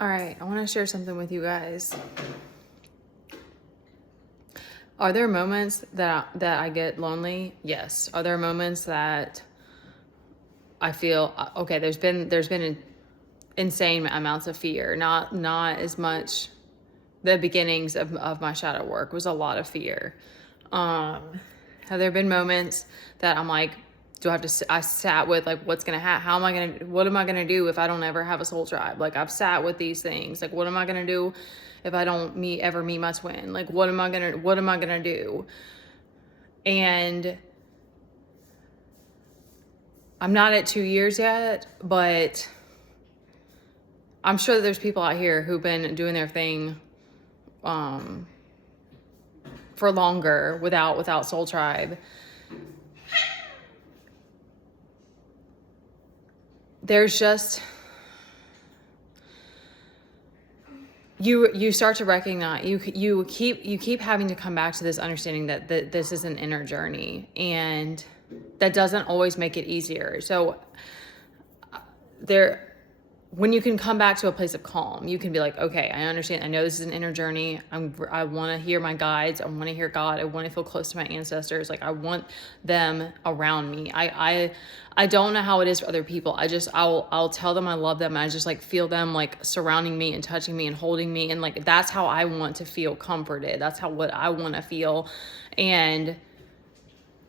All right, I want to share something with you guys. Are there moments that I get lonely? Yes. Are there moments that I feel okay? There's been an insane amounts of fear. Not as much. The beginnings of my shadow work was a lot of fear. Have there been moments that I'm like, do I have to? I sat with like, what's gonna happen? How am I gonna? What am I gonna do if I don't ever have a soul tribe? Like I've sat with these things. Like what am I gonna do if I don't ever meet my twin? Like what am I gonna do? And I'm not at 2 years yet, but I'm sure that there's people out here who've been doing their thing for longer without soul tribe. There's just you start to recognize you keep having to come back to this understanding that this is an inner journey, and that doesn't always make it easier. So there, when you can come back to a place of calm, you can be like, okay, I understand. I know this is an inner journey. I want to hear my guides. I want to hear God. I want to feel close to my ancestors. Like I want them around me. I don't know how it is for other people. I'll tell them I love them. And I just like feel them like surrounding me and touching me and holding me. And like, that's how I want to feel comforted. That's what I want to feel. And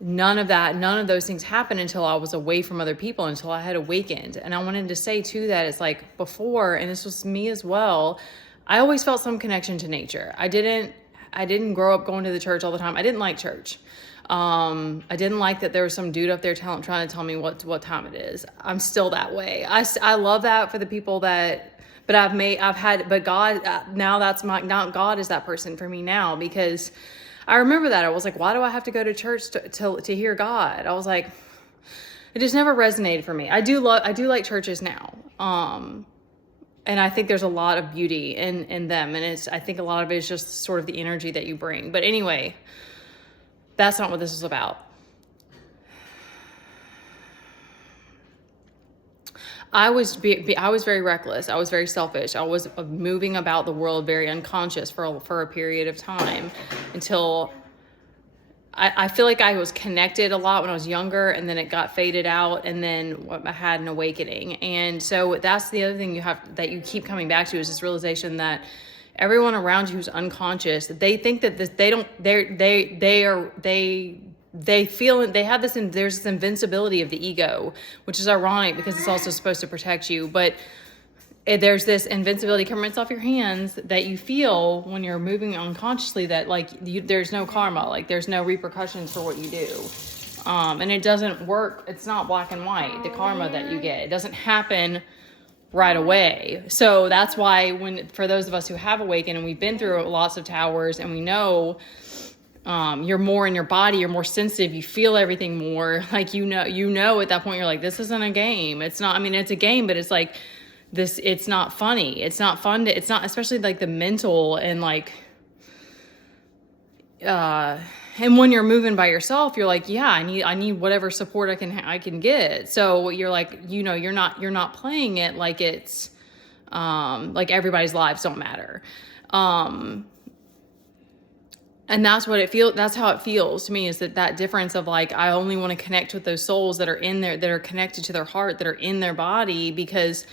none of those things happened until I was away from other people, until I had awakened. And I wanted to say too that it's like before, and this was me as well, I always felt some connection to nature. I didn't grow up going to the church all the time. I didn't like church. I didn't like that there was some dude up there trying to tell me what time it is. I'm still that way. I love that for the people that, but God, now not God is that person for me now, because I remember that I was like, why do I have to go to church to hear God? I was like, it just never resonated for me. I do like churches now. And I think there's a lot of beauty in them. And I think a lot of it is just sort of the energy that you bring. But anyway, that's not what this is about. I was very reckless. I was very selfish. I was moving about the world very unconscious for a period of time, until I feel like I was connected a lot when I was younger, and then it got faded out, and then I had an awakening. And so that's the other thing that you keep coming back to, is this realization that everyone around you who's unconscious, they think that they feel they have this, and there's this invincibility of the ego, which is ironic because it's also supposed to protect you. But there's this invincibility coming off your hands that you feel when you're moving unconsciously, that like there's no karma, like there's no repercussions for what you do. And it doesn't work. It's not black and white. The karma that you get, it doesn't happen right away. So that's why for those of us who have awakened and we've been through lots of towers, and we know, you're more in your body, you're more sensitive, you feel everything more, like, you know, at that point, you're like, this isn't a game. It's not, I mean, it's a game, but it's like this, it's not funny. It's not fun it's not, especially like the mental and like, and when you're moving by yourself, you're like, yeah, I need whatever support I can get. So you're like, you're not playing it like it's, like everybody's lives don't matter. And that's how it feels to me, is that difference of like, I only want to connect with those souls that are in there, that are connected to their heart, that are in their body, because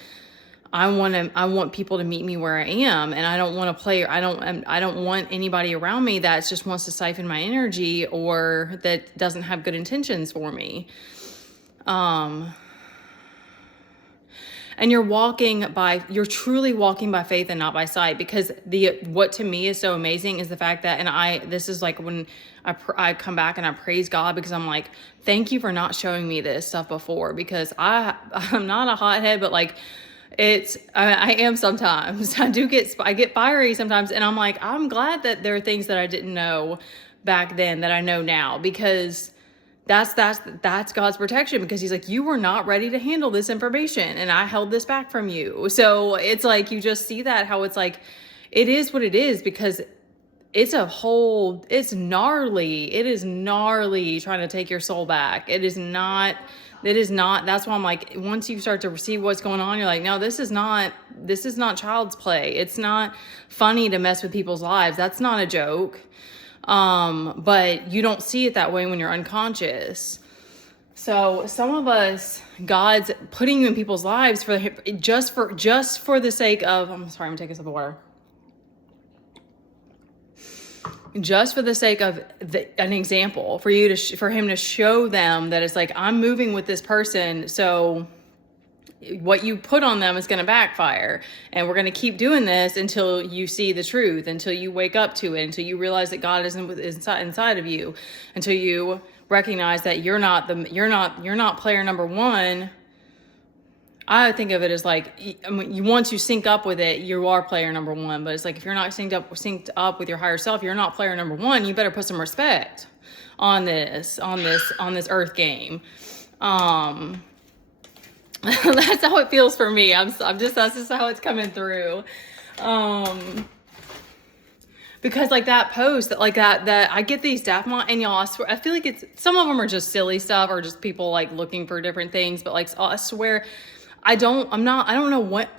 I want people to meet me where I am. And I don't want to play, I don't want anybody around me that just wants to siphon my energy, or that doesn't have good intentions for me. And you're truly walking by faith and not by sight, because what to me is so amazing is the fact that, this is like when I come back and I praise God, because I'm like, thank you for not showing me this stuff before, because I'm not a hothead, but like, I am sometimes. I get fiery sometimes, and I'm like, I'm glad that there are things that I didn't know back then that I know now, because that's God's protection, because he's like, you were not ready to handle this information, and I held this back from you. So it's like, you just see that, how it's like, it is what it is, because it's gnarly. It is gnarly trying to take your soul back. It is not, that's why I'm like, once you start to see what's going on, you're like, no, this is not this is not child's play. It's not funny to mess with people's lives. That's not a joke. But you don't see it that way when you're unconscious. So some of us, God's putting you in people's lives just for the sake of, I'm sorry, I'm taking a sip of water. Just for the sake of an example, for him to show them that it's like, I'm moving with this person, so what you put on them is going to backfire, and we're going to keep doing this until you see the truth, until you wake up to it, until you realize that God isn't inside of you, until you recognize that you're not player number one. I think of it as like, once you sync up with it, you are player number one. But it's like, if you're not synced up with your higher self, you're not player number one. You better put some respect on this earth game. That's how it feels for me. That's just how it's coming through. Because like that post, like that I get these daft and y'all, I swear, I feel like some of them are just silly stuff or just people like looking for different things. But like, I swear, I don't know what,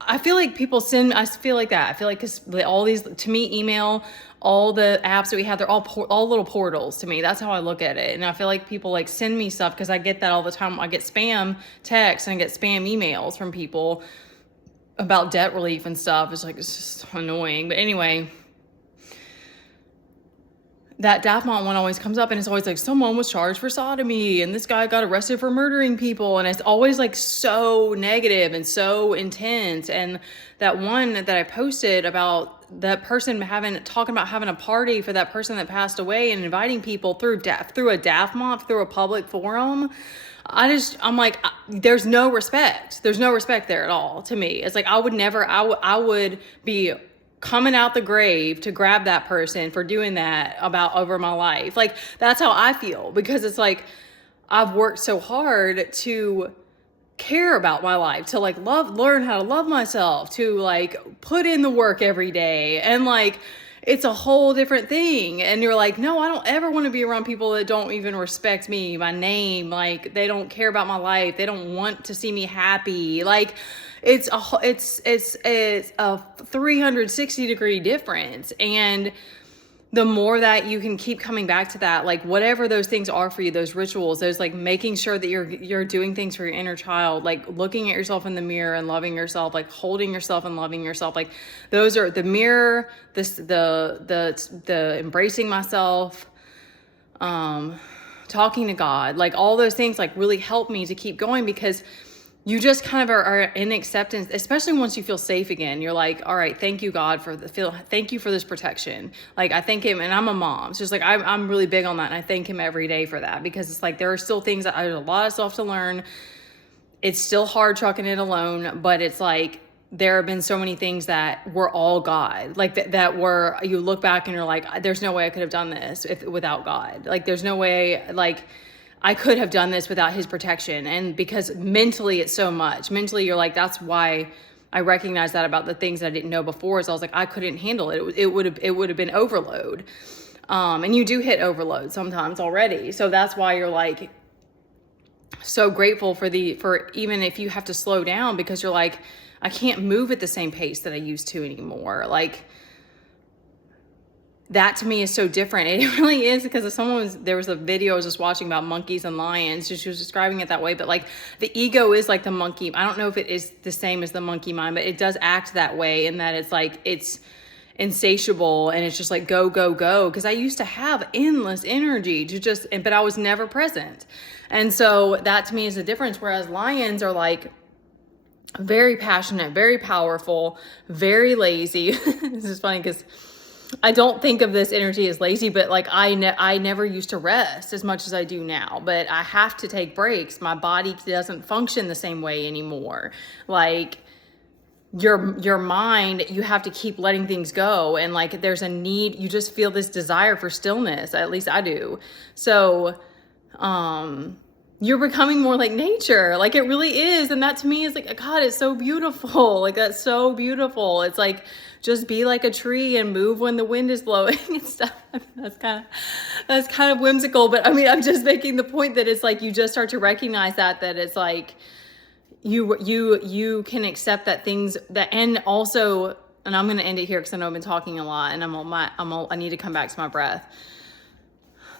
I feel like people send, I feel like that. I feel like, cause all these, to me, email, all the apps that we have, they're all little portals to me. That's how I look at it. And I feel like people like send me stuff because I get that all the time. I get spam texts and I get spam emails from people about debt relief and stuff. It's just annoying. But anyway, that Daphmont one always comes up and it's always like, someone was charged for sodomy and this guy got arrested for murdering people. And it's always like so negative and so intense. And that one that I posted about that person talking about having a party for that person that passed away and inviting people through a Daphmont, through a public forum. I'm like, there's no respect. There's no respect there at all to me. It's like, I would be coming out the grave to grab that person for doing that over my life. Like, that's how I feel, because it's like, I've worked so hard to care about my life, to like learn how to love myself, to like put in the work every day. And like, it's a whole different thing. And you're like, no, I don't ever want to be around people that don't even respect me, my name. Like, they don't care about my life. They don't want to see me happy. Like, it's a 360 degree difference. And the more that you can keep coming back to that, like whatever those things are for you, those rituals, those like making sure that you're doing things for your inner child, like looking at yourself in the mirror and loving yourself, like holding yourself and loving yourself, like those are the mirror, the embracing myself, talking to God, like all those things like really help me to keep going, because you just kind of are in acceptance, especially once you feel safe again. You're like, all right, thank you, God, thank you for this protection. Like, I thank him, and I'm a mom. It's just like, I'm really big on that. And I thank him every day for that, because it's like, there are still things there's a lot of stuff to learn. It's still hard trucking it alone, but it's like, there have been so many things that were all God, like that were, you look back and you're like, there's no way I could have done this without God. Like, there's no way, like, I could have done this without his protection. And because mentally it's so much. Mentally, you're like, that's why I recognize that about the things I didn't know before. So I was like, I couldn't handle it. It would have been overload. And you do hit overload sometimes already. So that's why you're like so grateful for even if you have to slow down, because you're like, I can't move at the same pace that I used to anymore. Like, that to me is so different. It really is, because there was a video I was just watching about monkeys and lions. She was describing it that way, but like the ego is like the monkey. I don't know if it is the same as the monkey mind, but it does act that way, in that it's like, it's insatiable and it's just like, go, go, go. Cause I used to have endless energy but I was never present. And so that to me is the difference. Whereas lions are like very passionate, very powerful, very lazy. This is funny because I don't think of this energy as lazy, but like I never used to rest as much as I do now, but I have to take breaks. My body doesn't function the same way anymore. Like your mind, you have to keep letting things go. And like, there's a need, you just feel this desire for stillness. At least I do. So, you're becoming more like nature. Like, it really is. And that to me is like, God, it's so beautiful. Like, that's so beautiful. It's like, just be like a tree and move when the wind is blowing and stuff. That's kind of whimsical, but I mean, I'm just making the point that it's like, you just start to recognize that it's like, you can accept that things that, and also, and I'm going to end it here because I know I've been talking a lot and I need to come back to my breath.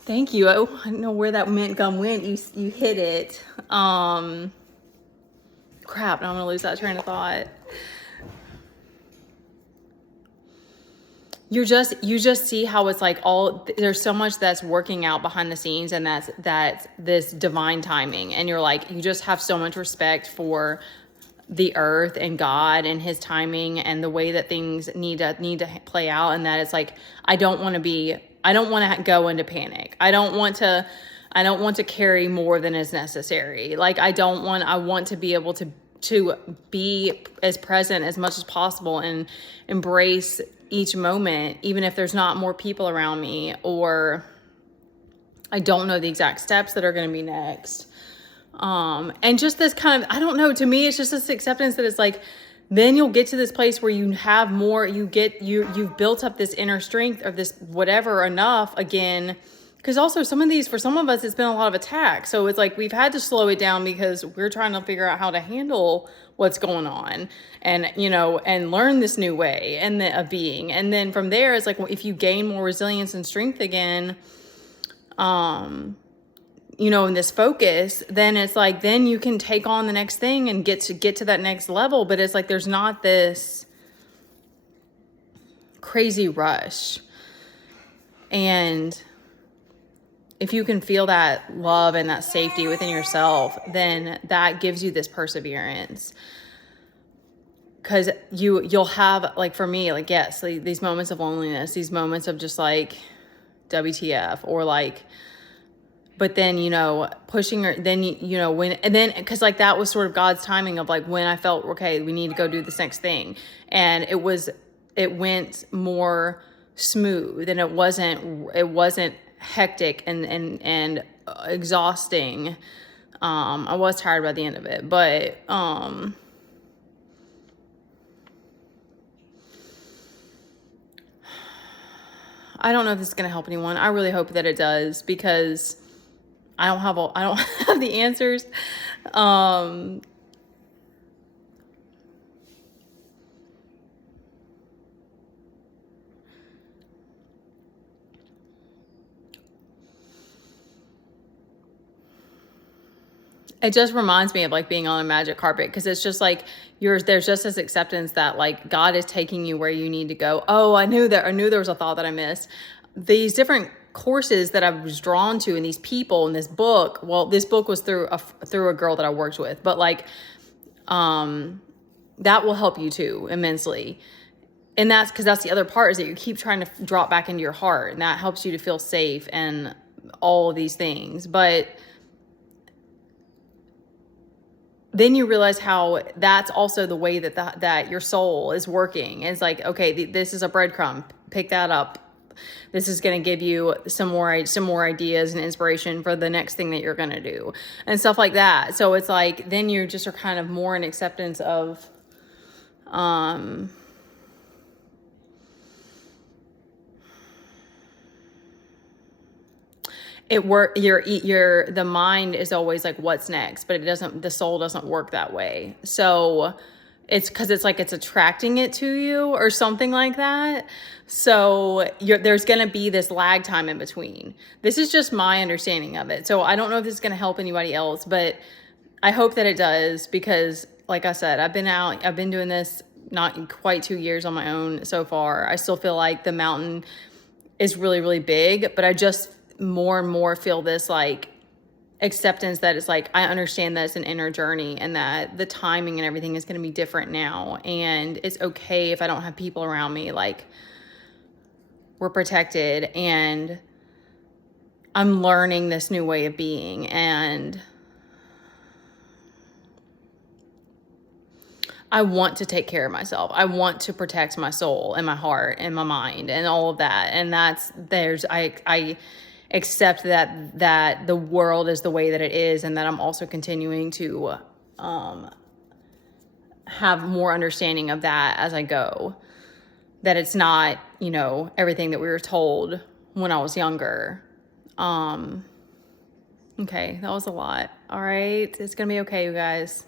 Thank you. Oh, I don't know where that mint gum went. You hit it. Crap, now I'm going to lose that train of thought. You just see how it's like there's so much that's working out behind the scenes, and that's this divine timing. And you're like, you just have so much respect for the earth and God and his timing and the way that things need to play out. And that it's like, I don't want to go into panic. I don't want to carry more than is necessary. Like, I want to be able to be as present as much as possible and embrace each moment, even if there's not more people around me, or I don't know the exact steps that are going to be next. And just this kind of, I don't know, to me, it's just this acceptance that it's like, then you'll get to this place where you have more, you've built up this inner strength or this whatever enough again. Because also for some of us, it's been a lot of attack. So it's like, we've had to slow it down because we're trying to figure out how to handle what's going on and, and learn this new way of being. And then from there, it's like, well, if you gain more resilience and strength again, in this focus, then it's like, then you can take on the next thing and get to that next level. But it's like, there's not this crazy rush. And if you can feel that love and that safety within yourself, then that gives you this perseverance. Because you'll have, like, for me, like, yes, like, these moments of loneliness, these moments of just like WTF, or like, but then, pushing her, then, because like that was sort of God's timing of like when I felt, okay, we need to go do this next thing. And it went more smooth, and it wasn't hectic and exhausting. I was tired by the end of it, but, I don't know if this is going to help anyone. I really hope that it does, because I don't have the answers. It just reminds me of like being on a magic carpet, because it's just like there's just this acceptance that like God is taking you where you need to go. Oh, I knew there was a thought that I missed. These different courses that I was drawn to, and these people in this book. Well, this book was through a girl that I worked with, but like, that will help you too immensely. And that's because that's the other part, is that you keep trying to drop back into your heart, and that helps you to feel safe and all of these things. But then you realize how that's also the way that your soul is working. It's like, okay, this is a breadcrumb. Pick that up. This is going to give you some more ideas and inspiration for the next thing that you're going to do and stuff like that. So it's like, then you just are kind of more in acceptance of, the mind is always like, what's next? But the soul doesn't work that way. So it's because it's like it's attracting it to you or something like that. So there's going to be this lag time in between. This is just my understanding of it. So I don't know if this is going to help anybody else, but I hope that it does, because like I said, I've been doing this not quite 2 years on my own so far. I still feel like the mountain is really, really big, but I just more and more feel this like acceptance that it's like, I understand that it's an inner journey, and that the timing and everything is going to be different now. And it's okay if I don't have people around me. Like, we're protected, and I'm learning this new way of being. And I want to take care of myself. I want to protect my soul and my heart and my mind and all of that. And I accept that the world is the way that it is, and that I'm also continuing to have more understanding of that as I go. That it's not, everything that we were told when I was younger. Okay, that was a lot. All right, it's gonna be okay, you guys.